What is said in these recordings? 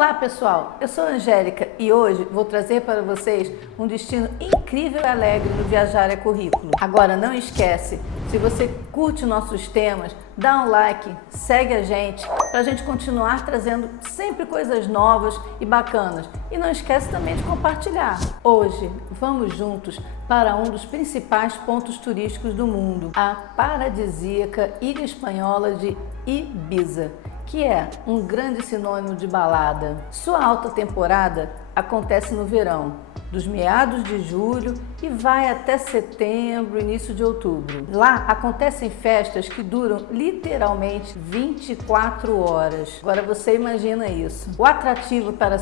Olá pessoal, eu sou a Angélica e hoje vou trazer para vocês um destino incrível e alegre no Viajar é Currículo. Agora não esquece, se você curte nossos temas, dá um like, segue a gente para a gente continuar trazendo sempre coisas novas e bacanas. E não esquece também de compartilhar. Hoje vamos juntos para um dos principais pontos turísticos do mundo, a paradisíaca Ilha Espanhola de Ibiza, que é um grande sinônimo de balada. Sua alta temporada acontece no verão, dos meados de julho e vai até setembro, início de outubro. Lá acontecem festas que duram literalmente 24 horas. Agora você imagina isso. O atrativo para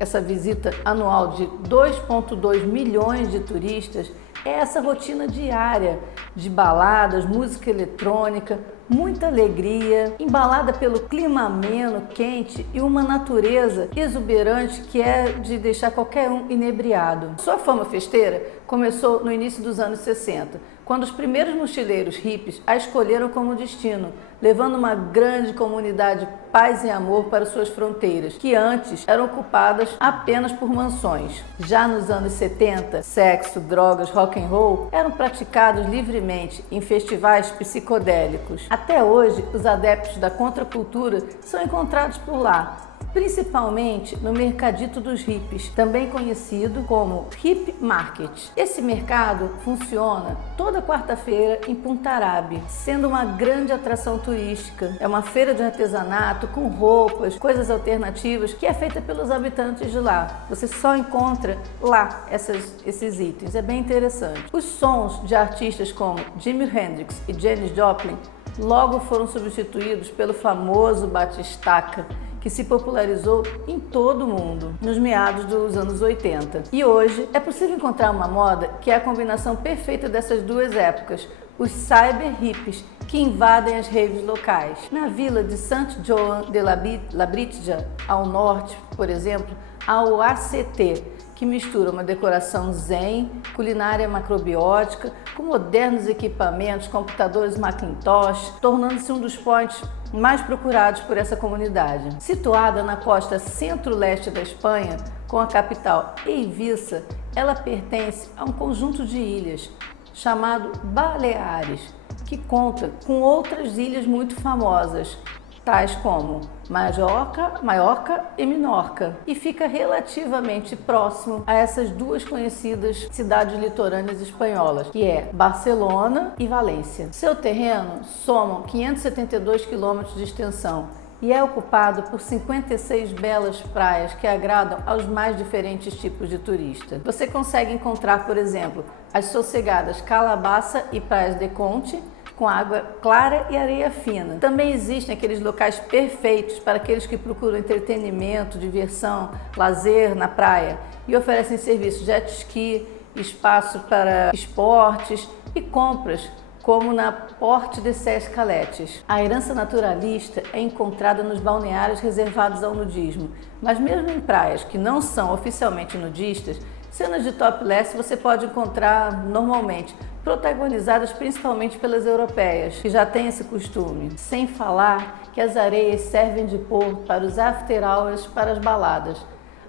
essa visita anual de 2,2 milhões de turistas é essa rotina diária de baladas, música eletrônica, muita alegria, embalada pelo clima ameno, quente e uma natureza exuberante que é de deixar qualquer um inebriado. Sua fama festeira começou no início dos anos 60, quando os primeiros mochileiros hippies a escolheram como destino, levando uma grande comunidade paz e amor para suas fronteiras, que antes eram ocupadas apenas por mansões. Já nos anos 70, sexo, drogas, rock and roll eram praticados livremente em festivais psicodélicos. Até hoje, os adeptos da contracultura são encontrados por lá, principalmente no Mercadito dos Hippies, também conhecido como Hip Market. Esse mercado funciona toda quarta-feira em Punta Arabi, sendo uma grande atração turística. É uma feira de artesanato com roupas, coisas alternativas, que é feita pelos habitantes de lá. Você só encontra lá esses itens, é bem interessante. Os sons de artistas como Jimi Hendrix e Janis Joplin logo foram substituídos pelo famoso batistaca, que se popularizou em todo o mundo nos meados dos anos 80. E hoje é possível encontrar uma moda que é a combinação perfeita dessas duas épocas, os cyber hippies que invadem as raves locais. Na vila de Sant Joan de Labritja, ao norte, por exemplo, há o ACT, que mistura uma decoração zen, culinária macrobiótica, com modernos equipamentos, computadores Macintosh, tornando-se um dos pontos mais procurados por essa comunidade. Situada na costa centro-leste da Espanha, com a capital Eivissa, ela pertence a um conjunto de ilhas chamado Baleares, que conta com outras ilhas muito famosas, tais como Maiorca e Menorca, e fica relativamente próximo a essas duas conhecidas cidades litorâneas espanholas, que é Barcelona e Valência. Seu terreno soma 572 quilômetros de extensão e é ocupado por 56 belas praias que agradam aos mais diferentes tipos de turista. Você consegue encontrar, por exemplo, as sossegadas Calabaça e Praias de Conte, com água clara e areia fina. Também existem aqueles locais perfeitos para aqueles que procuram entretenimento, diversão, lazer na praia e oferecem serviços de jet ski, espaço para esportes e compras, como na Porte de Ses Caletes. A herança naturalista é encontrada nos balneários reservados ao nudismo, mas mesmo em praias que não são oficialmente nudistas, cenas de topless você pode encontrar normalmente, protagonizadas principalmente pelas europeias, que já têm esse costume. Sem falar que as areias servem de porto para os after hours para as baladas.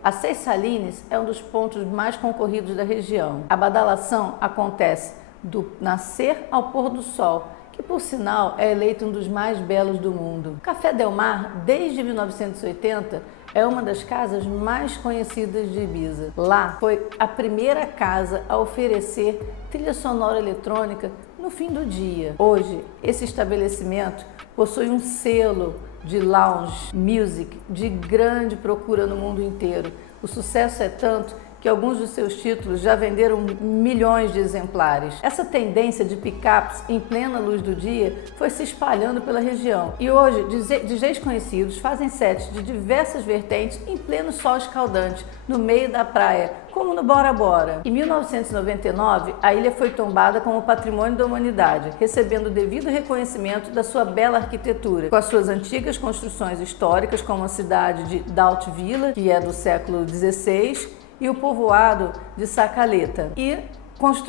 A Ses Salines é um dos pontos mais concorridos da região. A badalação acontece do nascer ao pôr do sol, que por sinal é eleito um dos mais belos do mundo. Café Del Mar, desde 1980, é uma das casas mais conhecidas de Ibiza. Lá foi a primeira casa a oferecer trilha sonora eletrônica no fim do dia. Hoje, esse estabelecimento possui um selo de lounge music de grande procura no mundo inteiro. O sucesso é tanto que alguns dos seus títulos já venderam milhões de exemplares. Essa tendência de picapes em plena luz do dia foi se espalhando pela região e hoje DJs conhecidos fazem sets de diversas vertentes em pleno sol escaldante, no meio da praia, como no Bora Bora. Em 1999, a ilha foi tombada como Patrimônio da Humanidade, recebendo o devido reconhecimento da sua bela arquitetura, com as suas antigas construções históricas, como a cidade de Daut Vila, que é do século XVI, e o povoado de Sacaleta, e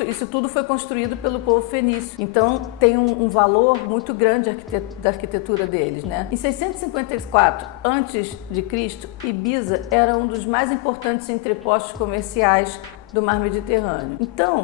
isso tudo foi construído pelo povo fenício. Então tem um valor muito grande da arquitetura deles, né? Em 654 a.C., Ibiza era um dos mais importantes entrepostos comerciais do mar Mediterrâneo. Então,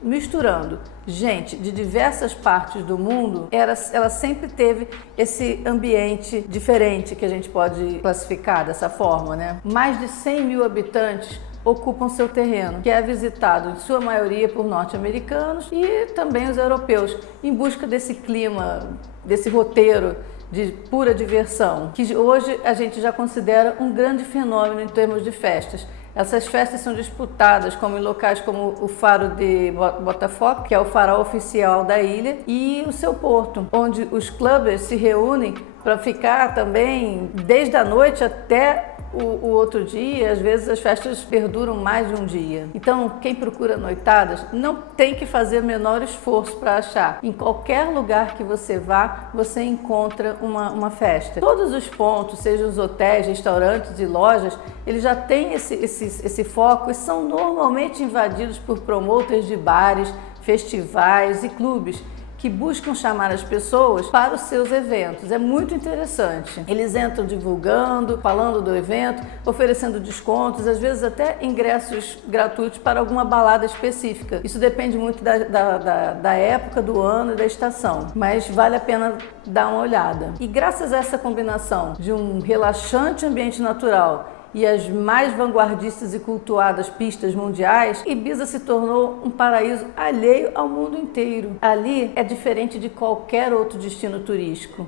misturando gente de diversas partes do mundo, ela sempre teve esse ambiente diferente que a gente pode classificar dessa forma, né? Mais de 100 mil habitantes ocupam seu terreno, que é visitado em sua maioria por norte-americanos e também os europeus, em busca desse clima, desse roteiro de pura diversão, que hoje a gente já considera um grande fenômeno em termos de festas. Essas festas são disputadas como em locais como o Faro de Botafogo, que é o farol oficial da ilha, e o seu porto, onde os clubbers se reúnem para ficar também desde a noite até o outro dia. Às vezes as festas perduram mais de um dia. Então, quem procura noitadas não tem que fazer o menor esforço para achar. Em qualquer lugar que você vá, você encontra uma festa. Todos os pontos, sejam os hotéis, restaurantes e lojas, eles já têm esse foco e são normalmente invadidos por promoters de bares, festivais e clubes que buscam chamar as pessoas para os seus eventos. É muito interessante. Eles entram divulgando, falando do evento, oferecendo descontos, às vezes até ingressos gratuitos para alguma balada específica. Isso depende muito da época do ano e da estação, mas vale a pena dar uma olhada. E graças a essa combinação de um relaxante ambiente natural e as mais vanguardistas e cultuadas pistas mundiais, Ibiza se tornou um paraíso alheio ao mundo inteiro. Ali é diferente de qualquer outro destino turístico,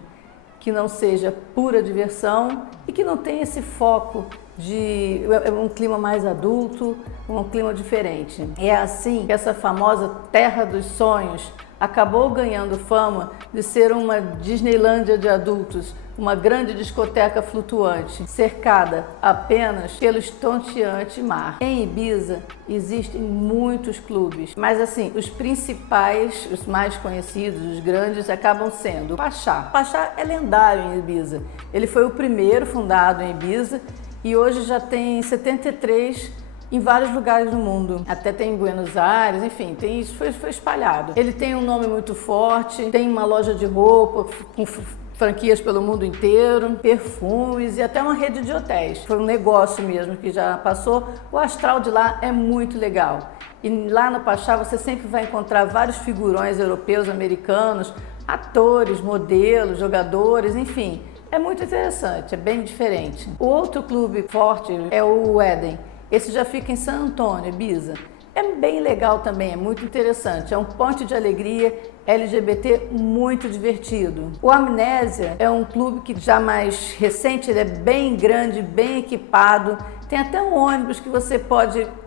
que não seja pura diversão e que não tenha esse foco de um clima mais adulto, um clima diferente. É assim que essa famosa Terra dos Sonhos acabou ganhando fama de ser uma Disneylândia de adultos, uma grande discoteca flutuante, cercada apenas pelo estonteante mar. Em Ibiza existem muitos clubes, mas assim, os principais, os mais conhecidos, os grandes, acabam sendo o Pachá. O Pachá é lendário em Ibiza. Ele foi o primeiro fundado em Ibiza e hoje já tem 73 em vários lugares do mundo. Até tem em Buenos Aires, enfim, isso foi espalhado. Ele tem um nome muito forte, tem uma loja de roupa com franquias pelo mundo inteiro, perfumes e até uma rede de hotéis. Foi um negócio mesmo que já passou. O astral de lá é muito legal. E lá no Pachá você sempre vai encontrar vários figurões europeus, americanos, atores, modelos, jogadores, enfim. É muito interessante, é bem diferente. O outro clube forte é o Éden. Esse já fica em San Antônio, Ibiza. É bem legal também, é muito interessante. É um ponte de alegria LGBT muito divertido. O Amnésia é um clube que já mais recente, ele é bem grande, bem equipado. Tem até um ônibus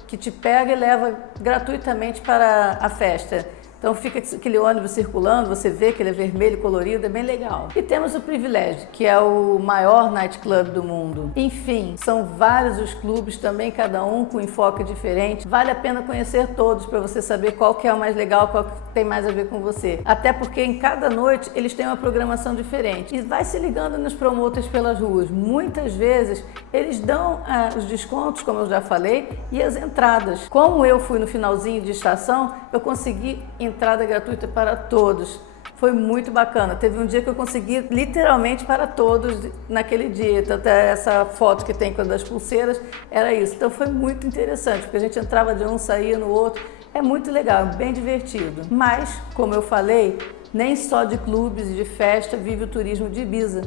que te pega e leva gratuitamente para a festa. Então fica aquele ônibus circulando, você vê que ele é vermelho colorido, é bem legal. E temos o Privilege, que é o maior nightclub do mundo. Enfim, são vários os clubes também, cada um com enfoque diferente. Vale a pena conhecer todos para você saber qual que é o mais legal, qual que tem mais a ver com você. Até porque em cada noite eles têm uma programação diferente. E vai se ligando nos promoters pelas ruas. Muitas vezes eles dão os descontos, como eu já falei, e as entradas. Como eu fui no finalzinho de estação, eu consegui entrada gratuita para todos. Foi muito bacana. Teve um dia que eu consegui literalmente para todos naquele dia. Até essa foto que tem das pulseiras era isso. Então foi muito interessante, porque a gente entrava de um, saía no outro. É muito legal, bem divertido. Mas, como eu falei, nem só de clubes e de festa vive o turismo de Ibiza.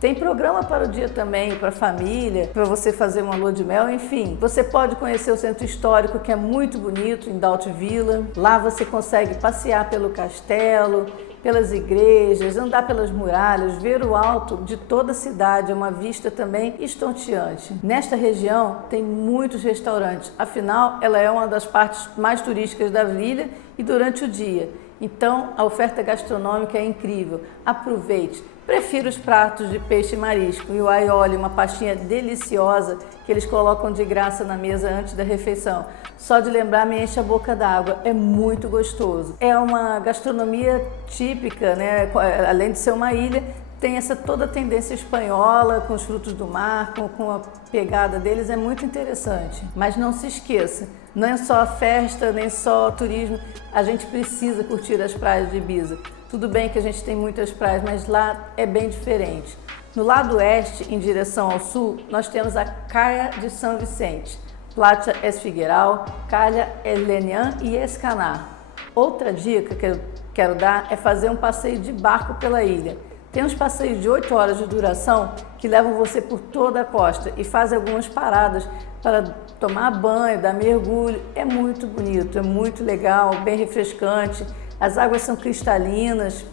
Tem programa para o dia também, para a família, para você fazer uma lua de mel, enfim. Você pode conhecer o centro histórico, que é muito bonito, em Daut Villa. Lá você consegue passear pelo castelo, pelas igrejas, andar pelas muralhas, ver o alto de toda a cidade. É uma vista também estonteante. Nesta região tem muitos restaurantes, afinal ela é uma das partes mais turísticas da ilha e durante o dia. Então a oferta gastronômica é incrível. Aproveite. Prefiro os pratos de peixe e marisco e o aioli, uma pastinha deliciosa que eles colocam de graça na mesa antes da refeição. Só de lembrar me enche a boca d'água, é muito gostoso. É uma gastronomia típica, né? Além de ser uma ilha, tem essa toda a tendência espanhola, com os frutos do mar, com a pegada deles, é muito interessante. Mas não se esqueça, não é só festa, nem só turismo, a gente precisa curtir as praias de Ibiza. Tudo bem que a gente tem muitas praias, mas lá é bem diferente. No lado oeste, em direção ao sul, nós temos a Caia de São Vicente, Platja es Figueral, Calha es Lenian e Escanar. Outra dica que eu quero dar é fazer um passeio de barco pela ilha. Tem uns passeios de 8 horas de duração que levam você por toda a costa e fazem algumas paradas para tomar banho, dar mergulho. É muito bonito, é muito legal, bem refrescante. As águas são cristalinas.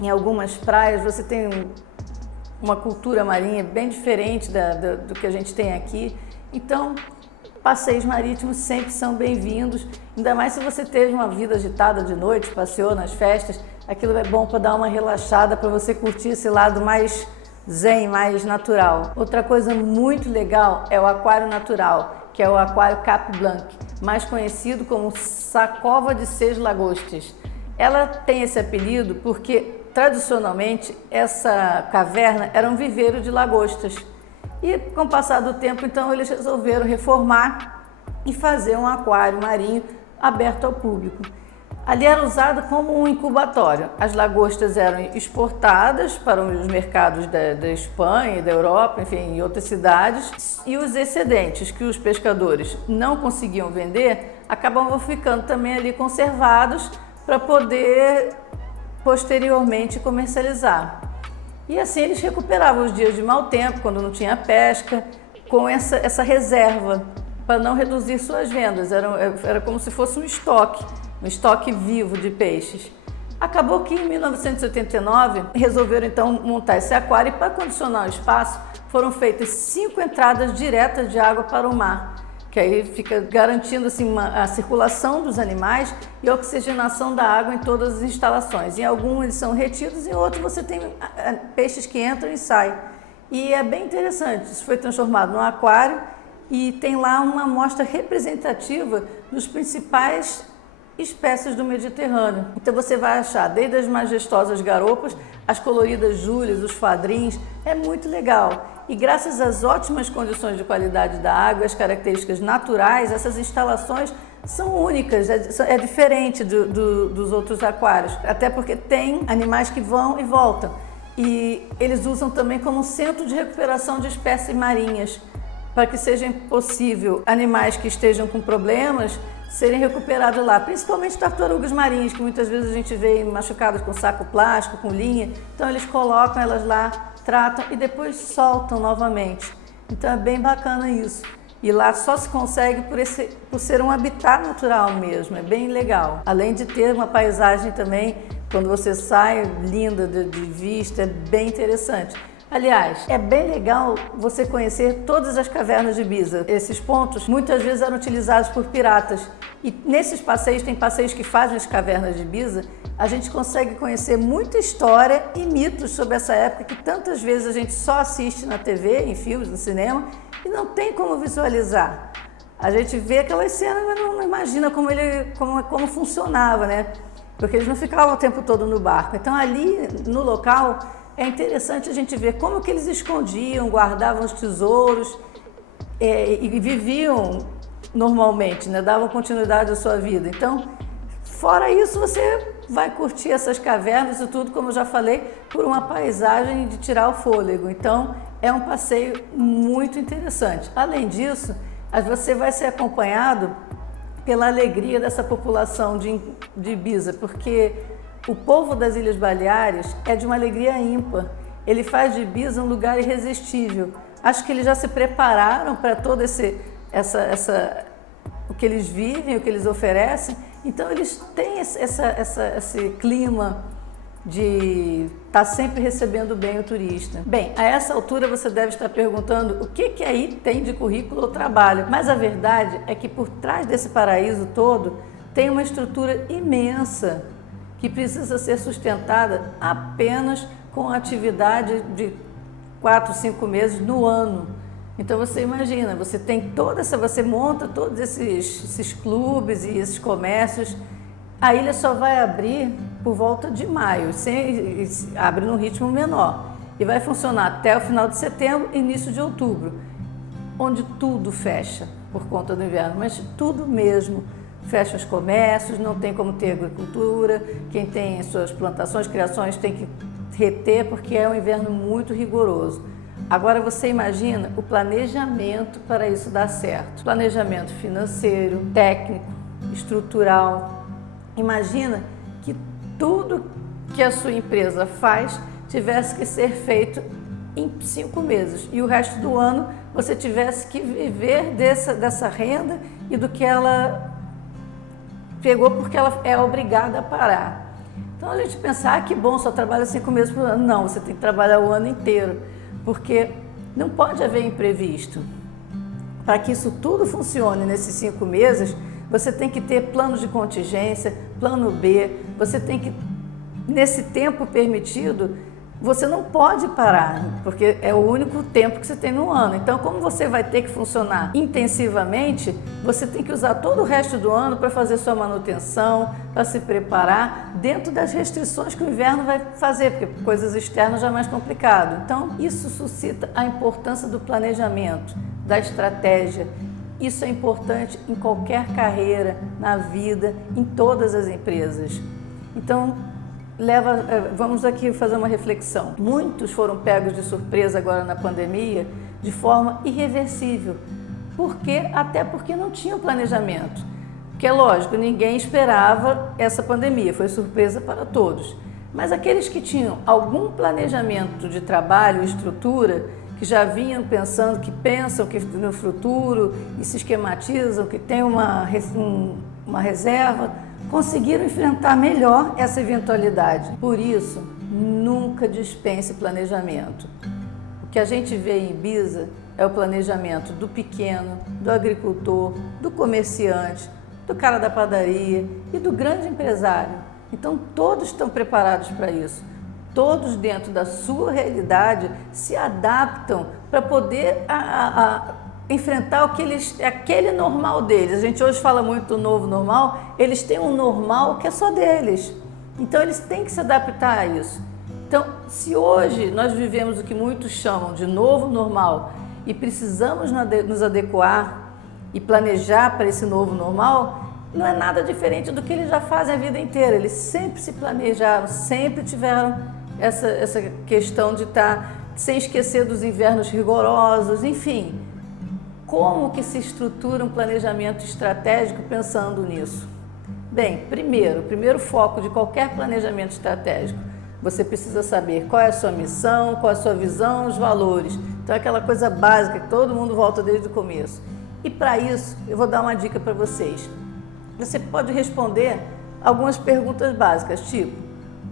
Em algumas praias você tem uma cultura marinha bem diferente do que a gente tem aqui. Então, passeios marítimos sempre são bem-vindos, ainda mais se você teve uma vida agitada de noite, passeou nas festas, aquilo é bom para dar uma relaxada, para você curtir esse lado mais zen, mais natural. Outra coisa muito legal é o aquário natural, que é o aquário Cap Blanc, mais conhecido como Sacova de Seis Lagostas. Ela tem esse apelido porque, tradicionalmente, essa caverna era um viveiro de lagostas. E com o passar do tempo, então, eles resolveram reformar e fazer um aquário marinho aberto ao público. Ali era usado como um incubatório. As lagostas eram exportadas para os mercados da Espanha, da Europa, enfim, em outras cidades. E os excedentes que os pescadores não conseguiam vender, acabavam ficando também ali conservados para poder posteriormente comercializar. E assim eles recuperavam os dias de mau tempo, quando não tinha pesca, com essa reserva, para não reduzir suas vendas. Era como se fosse um estoque vivo de peixes. Acabou que em 1989 resolveram então montar esse aquário e, para condicionar o espaço, foram feitas 5 entradas diretas de água para o mar, que aí fica garantindo assim, a circulação dos animais e a oxigenação da água em todas as instalações. Em alguns eles são retidos, em outros você tem peixes que entram e saem. E é bem interessante, isso foi transformado num aquário e tem lá uma amostra representativa dos principais espécies do Mediterrâneo. Então você vai achar desde as majestosas garopas, as coloridas júlias, os fadrins, é muito legal. E graças às ótimas condições de qualidade da água, as características naturais, essas instalações são únicas, é diferente dos outros aquários, até porque tem animais que vão e voltam. E eles usam também como centro de recuperação de espécies marinhas, para que seja possível animais que estejam com problemas serem recuperados lá, principalmente tartarugas marinhas, que muitas vezes a gente vê machucadas com saco plástico, com linha, então eles colocam elas lá, tratam e depois soltam novamente. Então é bem bacana isso. E lá só se consegue por ser um habitat natural mesmo, é bem legal. Além de ter uma paisagem também, quando você sai, linda de vista, é bem interessante. Aliás, é bem legal você conhecer todas as cavernas de Ibiza. Esses pontos muitas vezes eram utilizados por piratas. E nesses passeios, tem passeios que fazem as cavernas de Ibiza, a gente consegue conhecer muita história e mitos sobre essa época que tantas vezes a gente só assiste na TV, em filmes, no cinema, e não tem como visualizar. A gente vê aquelas cenas, mas não imagina como funcionava, né? Porque eles não ficavam o tempo todo no barco. Então ali no local é interessante a gente ver como que eles escondiam, guardavam os tesouros e viviam normalmente, né? Davam continuidade à sua vida. Então, fora isso, você vai curtir essas cavernas e tudo, como eu já falei, por uma paisagem de tirar o fôlego. Então, é um passeio muito interessante. Além disso, você vai ser acompanhado pela alegria dessa população de Ibiza, porque o povo das Ilhas Baleares é de uma alegria ímpar. Ele faz de Ibiza um lugar irresistível. Acho que eles já se prepararam para todo o que eles vivem, o que eles oferecem. Então eles têm esse clima de estar sempre recebendo bem o turista. Bem, a essa altura você deve estar perguntando o que aí tem de currículo ou trabalho. Mas a verdade é que por trás desse paraíso todo tem uma estrutura imensa que precisa ser sustentada apenas com atividade de 4, 5 meses no ano. Então você imagina, você monta todos esses clubes e esses comércios. A ilha só vai abrir por volta de maio, abre num ritmo menor e vai funcionar até o final de setembro e início de outubro, onde tudo fecha por conta do inverno, mas tudo mesmo. Fecha os comércios, não tem como ter agricultura, quem tem suas plantações, criações tem que reter porque é um inverno muito rigoroso. Agora você imagina o planejamento para isso dar certo. Planejamento financeiro, técnico, estrutural. Imagina que tudo que a sua empresa faz tivesse que ser feito em 5 meses e o resto do ano você tivesse que viver dessa renda e do que ela pegou porque ela é obrigada a parar. Então a gente pensa, que bom, só trabalha 5 meses por ano. Não, você tem que trabalhar o ano inteiro, porque não pode haver imprevisto. Para que isso tudo funcione nesses 5 meses, você tem que ter plano de contingência, plano B, você tem que, nesse tempo permitido, você não pode parar, porque é o único tempo que você tem no ano. Então, como você vai ter que funcionar intensivamente, você tem que usar todo o resto do ano para fazer sua manutenção, para se preparar dentro das restrições que o inverno vai fazer, porque coisas externas já é mais complicado. Então, isso suscita a importância do planejamento, da estratégia. Isso é importante em qualquer carreira, na vida, em todas as empresas. Então, vamos aqui fazer uma reflexão. Muitos foram pegos de surpresa agora na pandemia de forma irreversível. Por quê? Até porque não tinham planejamento. Porque é lógico, ninguém esperava essa pandemia, foi surpresa para todos. Mas aqueles que tinham algum planejamento de trabalho, estrutura, que já vinham pensando, que pensam que no futuro e se esquematizam, que tem uma reserva, conseguiram enfrentar melhor essa eventualidade. Por isso, nunca dispense planejamento. O que a gente vê em Ibiza é o planejamento do pequeno, do agricultor, do comerciante, do cara da padaria e do grande empresário. Então, todos estão preparados para isso. Todos dentro da sua realidade se adaptam para poder enfrentar aquele normal deles. A gente hoje fala muito do novo normal, eles têm um normal que é só deles. Então eles têm que se adaptar a isso. Então, se hoje nós vivemos o que muitos chamam de novo normal e precisamos nos adequar e planejar para esse novo normal, não é nada diferente do que eles já fazem a vida inteira. Eles sempre se planejaram, sempre tiveram essa questão de estar sem esquecer dos invernos rigorosos, enfim. Como que se estrutura um planejamento estratégico pensando nisso? Bem, o primeiro foco de qualquer planejamento estratégico, você precisa saber qual é a sua missão, qual é a sua visão, os valores. Então é aquela coisa básica que todo mundo volta desde o começo. E para isso, eu vou dar uma dica para vocês. Você pode responder algumas perguntas básicas, tipo,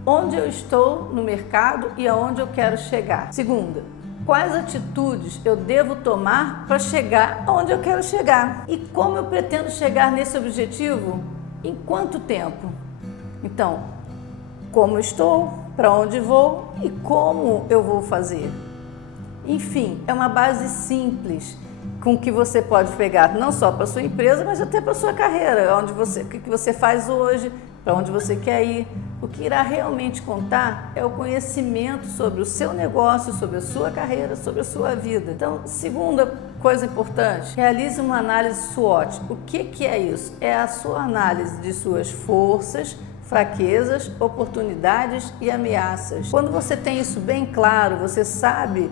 onde eu estou no mercado e aonde eu quero chegar? Segunda, quais atitudes eu devo tomar para chegar aonde eu quero chegar? E como eu pretendo chegar nesse objetivo? Em quanto tempo? Então, como estou, para onde vou e como eu vou fazer? Enfim, é uma base simples com que você pode pegar não só para a sua empresa, mas até para a sua carreira, o que você faz hoje, para onde você quer ir. O que irá realmente contar é o conhecimento sobre o seu negócio, sobre a sua carreira, sobre a sua vida. Então, segunda coisa importante, realize uma análise SWOT. O que é isso? É a sua análise de suas forças, fraquezas, oportunidades e ameaças. Quando você tem isso bem claro, você sabe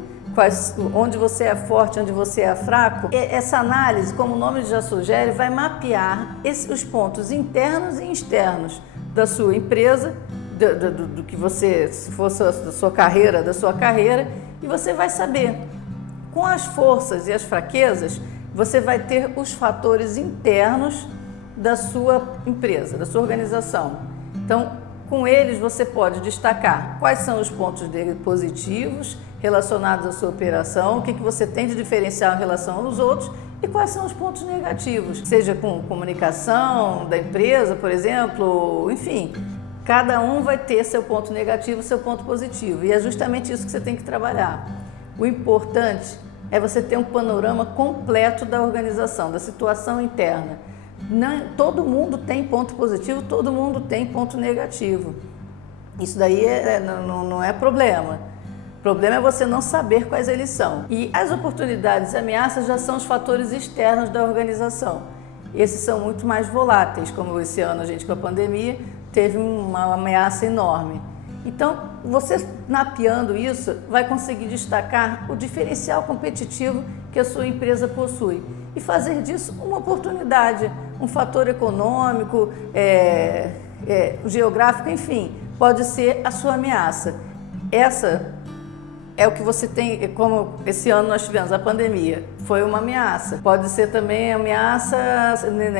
onde você é forte, onde você é fraco, essa análise, como o nome já sugere, vai mapear os pontos internos e externos da sua empresa, do que você, se for da sua carreira, e você vai saber. Com as forças e as fraquezas, você vai ter os fatores internos da sua empresa, da sua organização. Então, com eles você pode destacar quais são os pontos dele positivos relacionados à sua operação, o que você tem de diferencial em relação aos outros e quais são os pontos negativos, seja com comunicação da empresa, por exemplo, enfim, cada um vai ter seu ponto negativo, seu ponto positivo e é justamente isso que você tem que trabalhar. O importante é você ter um panorama completo da organização, da situação interna. Todo mundo tem ponto positivo, todo mundo tem ponto negativo. Isso daí não é problema. O problema é você não saber quais eles são. E as oportunidades e ameaças já são os fatores externos da organização. Esses são muito mais voláteis, como esse ano a gente com a pandemia teve uma ameaça enorme. Então, você mapeando isso, vai conseguir destacar o diferencial competitivo que a sua empresa possui e fazer disso uma oportunidade, um fator econômico, geográfico, enfim, pode ser a sua ameaça. Essa é o que você tem, como esse ano nós tivemos a pandemia, foi uma ameaça. Pode ser também ameaça,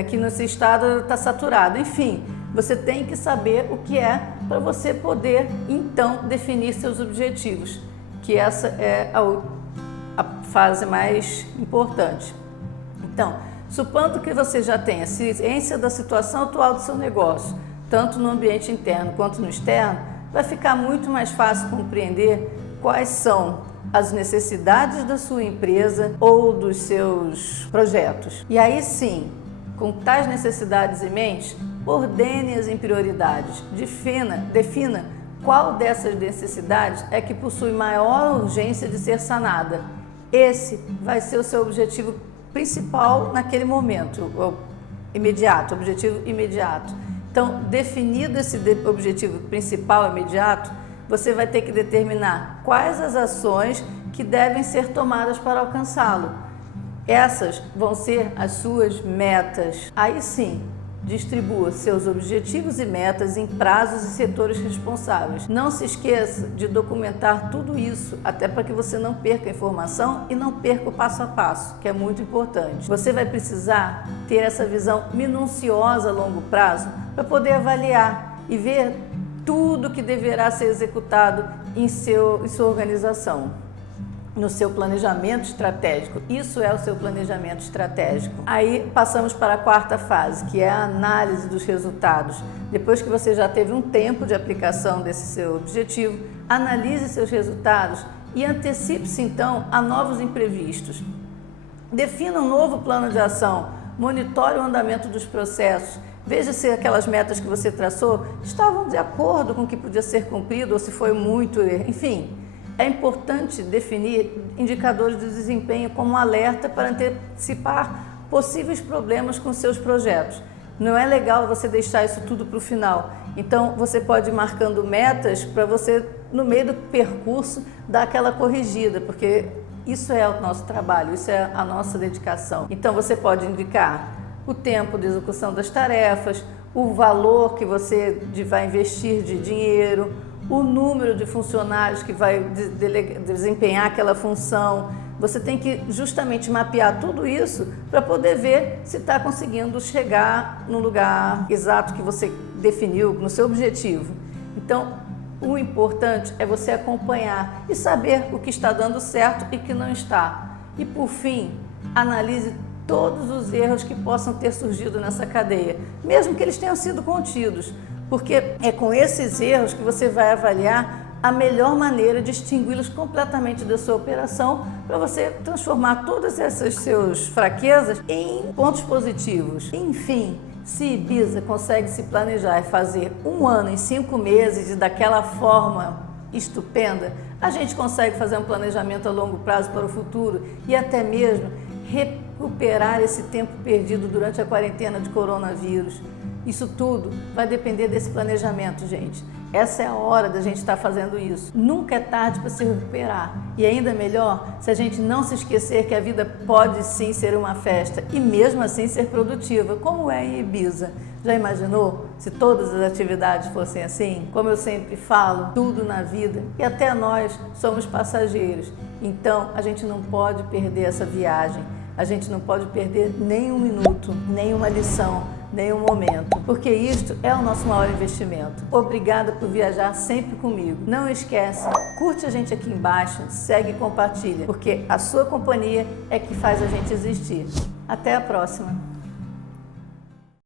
aqui nesse estado está saturado, enfim. Você tem que saber o que é para você poder, então, definir seus objetivos, que essa é a fase mais importante. Então, supondo que você já tenha ciência da situação atual do seu negócio, tanto no ambiente interno quanto no externo, vai ficar muito mais fácil compreender quais são as necessidades da sua empresa ou dos seus projetos. E aí sim, com tais necessidades em mente, ordene-as em prioridades. Defina qual dessas necessidades é que possui maior urgência de ser sanada. Esse vai ser o seu objetivo principal naquele momento, objetivo imediato. Então, definido esse objetivo principal imediato, você vai ter que determinar quais as ações que devem ser tomadas para alcançá-lo. Essas vão ser as suas metas. Aí sim, distribua seus objetivos e metas em prazos e setores responsáveis. Não se esqueça de documentar tudo isso, até para que você não perca a informação e não perca o passo a passo, que é muito importante. Você vai precisar ter essa visão minuciosa a longo prazo para poder avaliar e ver tudo que deverá ser executado em sua organização, no seu planejamento estratégico. Isso é o seu planejamento estratégico. Aí passamos para a quarta fase, que é a análise dos resultados. Depois que você já teve um tempo de aplicação desse seu objetivo, analise seus resultados e antecipe-se então a novos imprevistos. Defina um novo plano de ação, monitore o andamento dos processos. Veja se aquelas metas que você traçou estavam de acordo com o que podia ser cumprido ou se foi muito, enfim. É importante definir indicadores de desempenho como um alerta para antecipar possíveis problemas com seus projetos. Não é legal você deixar isso tudo para o final. Então, você pode ir marcando metas para você, no meio do percurso, dar aquela corrigida, porque isso é o nosso trabalho, isso é a nossa dedicação. Então, você pode indicar o tempo de execução das tarefas, o valor que você vai investir de dinheiro, o número de funcionários que vai desempenhar aquela função. Você tem que justamente mapear tudo isso para poder ver se está conseguindo chegar no lugar exato que você definiu, no seu objetivo. Então, o importante é você acompanhar e saber o que está dando certo e o que não está. E, por fim, analise todos os erros que possam ter surgido nessa cadeia, mesmo que eles tenham sido contidos, porque é com esses erros que você vai avaliar a melhor maneira de extingui-los completamente da sua operação para você transformar todas essas suas fraquezas em pontos positivos. Enfim, se Ibiza consegue se planejar e fazer um ano em 5 meses e daquela forma estupenda, a gente consegue fazer um planejamento a longo prazo para o futuro e até mesmo recuperar esse tempo perdido durante a quarentena de coronavírus. Isso tudo vai depender desse planejamento, gente. Essa é a hora da gente estar fazendo isso. Nunca é tarde para se recuperar. E ainda melhor se a gente não se esquecer que a vida pode sim ser uma festa e mesmo assim ser produtiva, como é em Ibiza. Já imaginou se todas as atividades fossem assim? Como eu sempre falo, tudo na vida e até nós somos passageiros. Então a gente não pode perder essa viagem. A gente não pode perder nem um minuto, nem uma lição, nem um momento, porque isto é o nosso maior investimento. Obrigada por viajar sempre comigo. Não esquece, curte a gente aqui embaixo, segue e compartilha, porque a sua companhia é que faz a gente existir. Até a próxima!